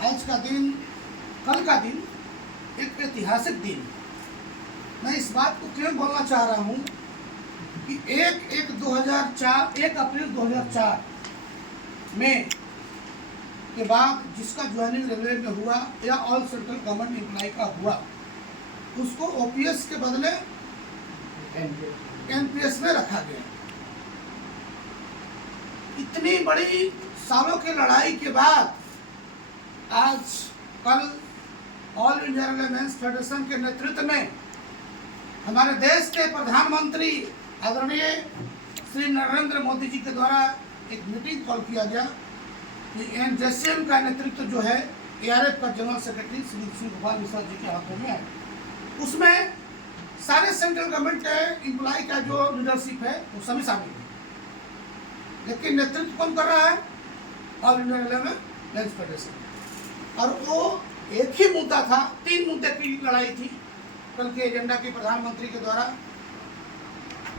आज का दिन, कल का दिन एक ऐतिहासिक दिन। मैं इस बात को क्यों बोलना चाह रहा हूँ कि 1 अप्रैल 2004 में के बाद जिसका ज्वाइनिंग रेलवे में हुआ या ऑल सेंट्रल गवर्नमेंट एम्प्लॉय का हुआ, उसको ओपीएस के बदले एनपीएस में रखा गया। इतनी बड़ी सालों की लड़ाई के बाद आज कल All India railway mains Federation के नेतृत्व में हमारे देश के प्रधानमंत्री आदरणीय श्री नरेंद्र मोदी जी के द्वारा एक मीटिंग कॉल किया गया कि एनजेसीएम का नेतृत्व जो है एआरएफ का जनरल सेक्रेटरी श्री शिव गोपाल मिश्रा जी के हाथों में है। उसमें सारे सेंट्रल गवर्नमेंट के एम्प्लॉय का जो लीडरशिप है वो सभी शामिल है, लेकिन नेतृत्व कौन कर रहा है? All India railway mains federation. और वो एक ही मुद्दा था, 3 मुद्दे की लड़ाई थी कल के एजेंडा के प्रधानमंत्री के द्वारा।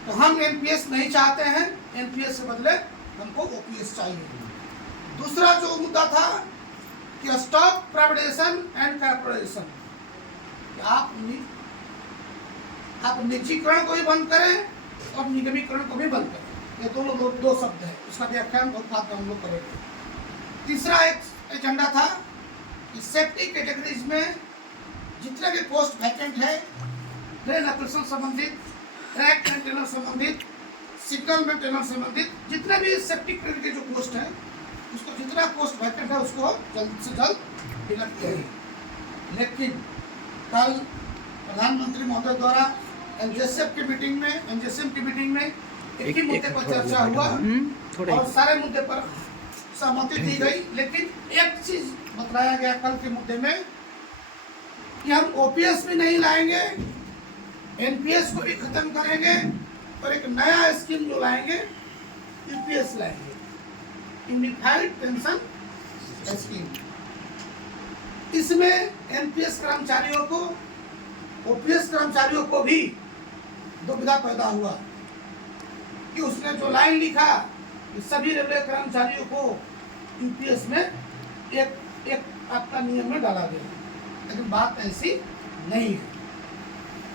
तो हम एनपीएस नहीं चाहते हैं, एनपीएस से बदले हमको ओपीएस चाहिए। दूसरा जो मुद्दा था कि स्टॉप प्राइवेटाइजेशन एंड कॉर्पोरेशन, आप निजीकरण को भी बंद करें और निगमीकरण को भी बंद करें। ये दोनों दो शब्द है, उसका व्याख्यान बहुत बाद में हम लोग करेंगे। तीसरा एक एजेंडा था कि सेफ्टी कैटेगरीज में जितने भी पोस्ट वैकेंट है, ट्रेन ऑपरेशन संबंधित, ट्रैक मेंटेनेंस संबंधित, सिग्नल मेंटेनेंस संबंधित जितने भी सेफ्टी कैटेगरी के जो पोस्ट है, उसको जितना पोस्ट वैकेंट है उसको जल्द से जल्द फिलअप किया जाए। लेकिन कल प्रधानमंत्री महोदय द्वारा एनजेसीएम की मीटिंग में एक ही मुद्दे पर चर्चा हुआ और सारे मुद्दे पर सहमति दी गई। लेकिन एक चीज बताया गया कल के मुद्दे में कि हम ओपीएस भी नहीं लाएंगे, एनपीएस को भी खत्म करेंगे और एक नया स्कीम जो लाएंगे यूपीएस लाएंगे, यूनिफाइड पेंशन स्कीम। इसमें एनपीएस कर्मचारियों को, ओपीएस कर्मचारियों को भी दुविधा पैदा हुआ कि उसने जो लाइन लिखा कि सभी रेलवे कर्मचारियों को यूपीएस में एक आपका नियम में डाला गया, लेकिन बात ऐसी नहीं है।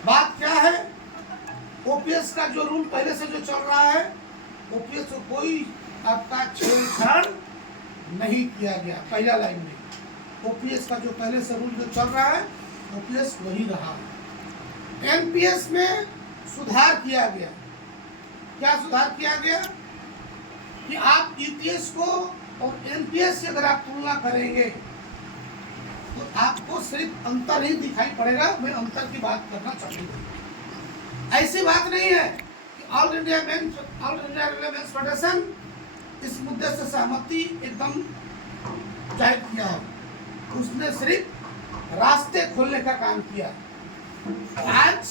बात क्या है? ओपीएस का जो रूल पहले से जो चल रहा है, ओपीएस को कोई आपका छेड़छाड़ नहीं किया गया। पहला लाइन में ओपीएस का जो पहले से रूल जो चल रहा है, ओपीएस वही रहा। एनपीएस में सुधार किया गया। क्या सुधार किया गया? कि आप यूपीएस को और एनपीएस से अगर आप तुलना करेंगे तो आपको सिर्फ अंतर ही दिखाई पड़ेगा। मैं अंतर की बात करना चाहूँगा। ऐसी बात नहीं है कि all India railway mains federation इस मुद्दे से सहमति एकदम जाहिर किया है। उसने सिर्फ रास्ते खोलने का काम किया। आज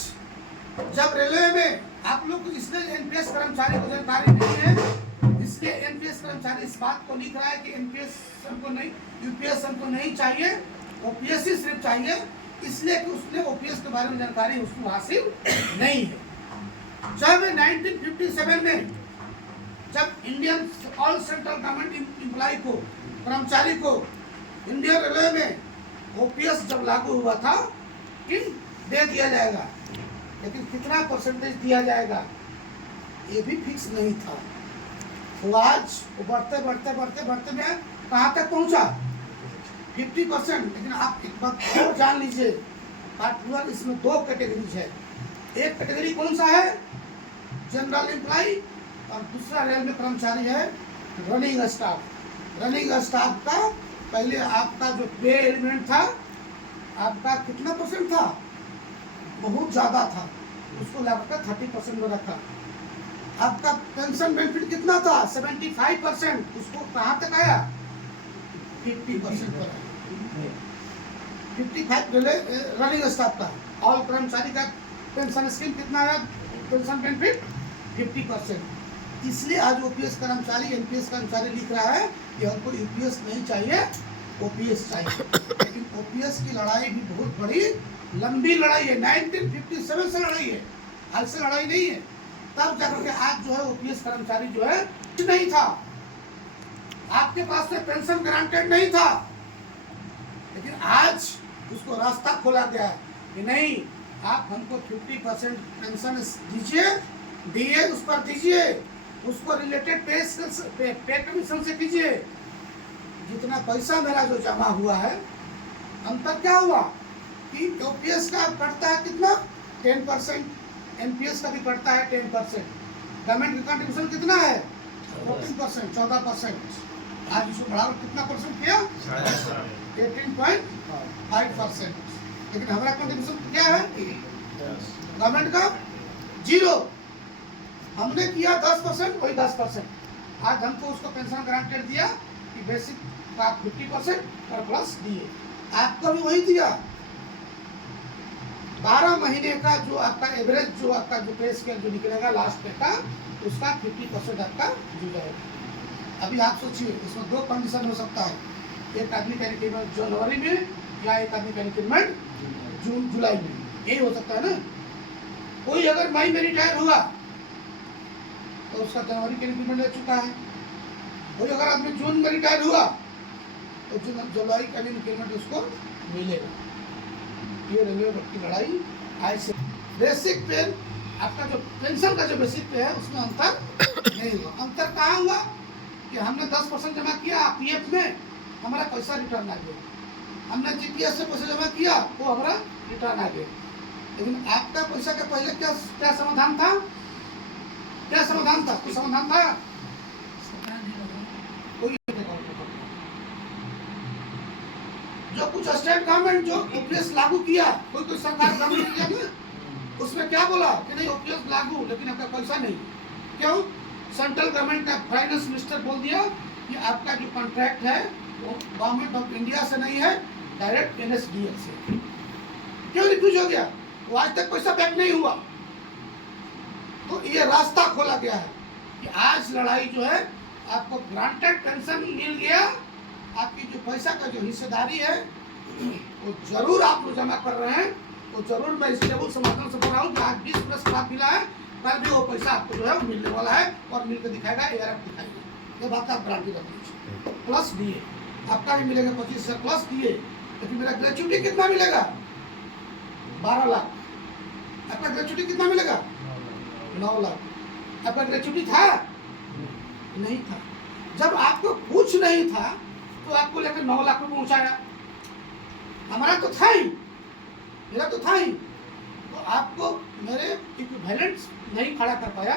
जब रेलवे में आप लोग इसलिए एनपीएस कर्मचारी को जानकारी नहीं है, इसलिए एनपीएस कर्मचारी इस बात को लिख रहा है कि एनपीएस हमको नहीं, यूपीएस हमको नहीं चाहिए, ओपीएस ही सिर्फ चाहिए, इसलिए कि उसने ओपीएस के बारे में जानकारी उसको हासिल नहीं है। जब 1957 में जब Indian all central government employ को, कर्मचारी को इंडियन रेलवे में ओपीएस जब लागू हुआ था कि दे दिया जाएगा, लेकिन कितना परसेंटेज दिया जाएगा ये भी फिक्स नहीं था। तो आज वो बढ़ते में कहाँ तक पहुँचा? 50%। लेकिन आप एक बात और जान लीजिए, पार्ट 1 इसमें 2 कैटेगरीज है। एक कैटेगरी कौन सा है? जनरल एम्प्लॉय, और दूसरा रेलवे कर्मचारी है रनिंग स्टाफ। रनिंग स्टाफ का पहले आपका जो पे एलिमेंट था, आपका कितना परसेंट था? बहुत ज़्यादा था, उसको लाकर 30% में रखा। आपका पेंशन बेनिफिट कितना था? 75%, उसको कहाँ तक आया? 50% पर आया। 55 रनिंग स्टाफ का। ऑल कर्मचारी का पेंशन स्कीम कितना आया? Pension benefit 50%। इसलिए आज ओपीएस कर्मचारी, एनपीएस कर्मचारी लिख रहा है कि हमको यूपीएस नहीं चाहिए, ओपीएस चाहिए। लेकिन ओपीएस की लड़ाई भी बहुत बड़ी लंबी लड़ाई है। 1957 से लड़ाई है, आज से लड़ाई नहीं है। तब जाकर के आज जो है ओपीएस कर्मचारी जो है नहीं था, आपके पास में पेंशन ग्रांटेड नहीं था, आज उसको रास्ता खोला गया है कि नहीं, आप हमको 50% पेंशन दीजिए, दिए उस पर दीजिए, उसको रिलेटेड पे कमीशन से कीजिए। जितना पैसा मेरा जो जमा हुआ है, अंतर क्या हुआ कि ओपीएस का कटता है कितना 10%, एनपीएस का भी कटता है 10%, गवर्नमेंट का कंट्रीब्यूशन कितना है 14%, 14%। आज इसको बढ़ाकर कितना परसेंट किया 18.5%। लेकिन हमारा कंट्रीब्यूशन क्या है गवर्नमेंट का 0, हमने किया 10%, वही 10%। आज हमको उसको पेंशन ग्रांटेड दिया कि बेसिक का 50% और प्लस दिए, आपको भी वही दिया। 12 महीने का जो आपका एवरेज जो आपका जो पे स्केल जो निकलेगा लास्ट पे का, उसका 50% आपका जुड़ जाएगा। अभी आप सोचिए, इसमें 2 कंडीशन हो सकता है, एक आदमी का इंक्रीमेंट जनवरी में या एक आदमी का इंक्रीमेंट जून जुलाई में, यही हो सकता है ना। कोई अगर मई में रिटायर हुआ तो उसका जनवरी का इंक्रीमेंट ले चुका है, कोई अगर आदमी जून में रिटायर हुआ तो जुलाई का भी इंक्रीमेंट उसको मिलेगा। ये रेलवे की लड़ाई आज से। बेसिक पे आपका जो पेंशन का जो बेसिक पे है उसमें अंतर नहीं हुआ। अंतर कहाँ हुआ कि हमने 10% जमा किया पीएफ में, हमारा पैसा रिटर्न आ गया, हमने जीपीएफ से पैसा जमा किया वो हमारा रिटर्न आ गया। लेकिन आपका पैसा के पहले क्या क्या समाधान था, क्या समाधान था, कुछ समाधान था कोई? जो कुछ स्टेट गवर्नमेंट जो ओपीएस लागू किया, कोई सरकार लागू किया ना, उसमें क्या बोला कि नहीं ओपीएस लागू, लेकिन आपका पैसा नहीं। क्यों? सेंट्रल गवर्नमेंट का फाइनेंस मिनिस्टर बोल दिया कि आपका जो कॉन्ट्रैक्ट है वो गवर्नमेंट ऑफ इंडिया से नहीं है, डायरेक्ट एनएसडीएल से। क्यों रिफ्यूज हो गया? वो आज तक पैसा बैक नहीं हुआ। तो ये रास्ता खोला गया है कि आज लड़ाई जो है, आपको ग्रांटेड पेंशन मिल गया, आपकी जो पैसा का जो हिस्सेदारी है वो जरूर आप लोग जमा कर रहे हैं, तो जरूर मैं इस टेबल समाधान से बोल रहा हूँ कि आज 20% लाभ मिला है, कल भी वो पैसा आपको जो है वो मिलने वाला है और मिलकर दिखाएगा, एआरएफ दिखाएगा। ये बात आप गारंटी रख लीजिए। प्लस दिए आपका भी मिलेगा 25,000 प्लस दिए, लेकिन मेरा ग्रेचुटी कितना मिलेगा 12 लाख। आपका ग्रेचुटी कितना मिलेगा 9 लाख। आपका ग्रेचुटी था नहीं था, जब आपको कुछ नहीं था तो आपको लेकर 9 लाख रुपये पहुंचाया। हमारा तो था ही, मेरा तो था ही, तो आपको मेरे इक्विवेलेंट नहीं खड़ा कर पाया,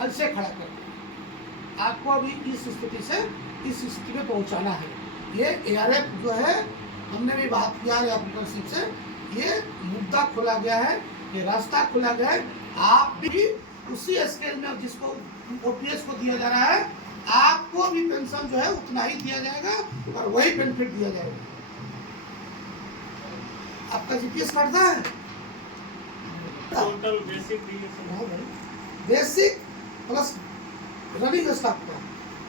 ऐसे खड़ा कर पाया। आपको अभी इस स्थिति से इस स्थिति में पहुंचाना है। ये एआरएफ जो है, हमने भी बात किया है ऑपरेटरशिप से, ये मुद्दा खोला गया है, ये रास्ता खोला गया है। आप भी उसी स्केल में जिसको ओपीएस को दिया जा रहा है, आपको भी पेंशन जो है उतना ही दिया जाएगा और वही बेनिफिट दिया जाएगा। आपका जीपीएस काटता है total basic plus running staff का,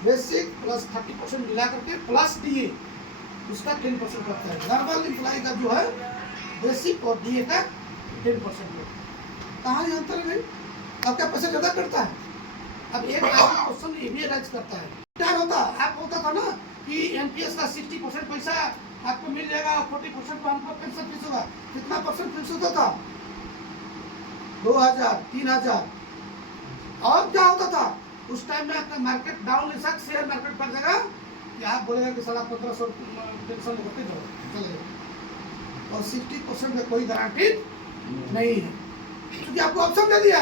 बेसिक प्लस 30% मिला करके प्लस डीए उसका 10% करता है। नॉर्मल एम्प्लॉय का जो है बेसिक और डीए का 10%। कहाँ ये अंतर है भाई? आपका पैसा ज़्यादा कटता है। अब एक क्वेश्चन ये भी राइज करता है, क्या होता आप होता था ना कि एनपीएस का 60% पैसा आपको मिल जाएगा, 40% हमको पेंशन फीस होगा। कितना परसेंट फीस होता था? 2000, 3000। और क्या होता था उस टाइम में? आपका मार्केट डाउन ऐसा शेयर मार्केट कर देगा कि आप बोलेगा कि साला 1500 पेंशन लेकर चलेगा, और 60% में कोई गारंटी नहीं है, क्योंकि आपको ऑप्शन दे दिया।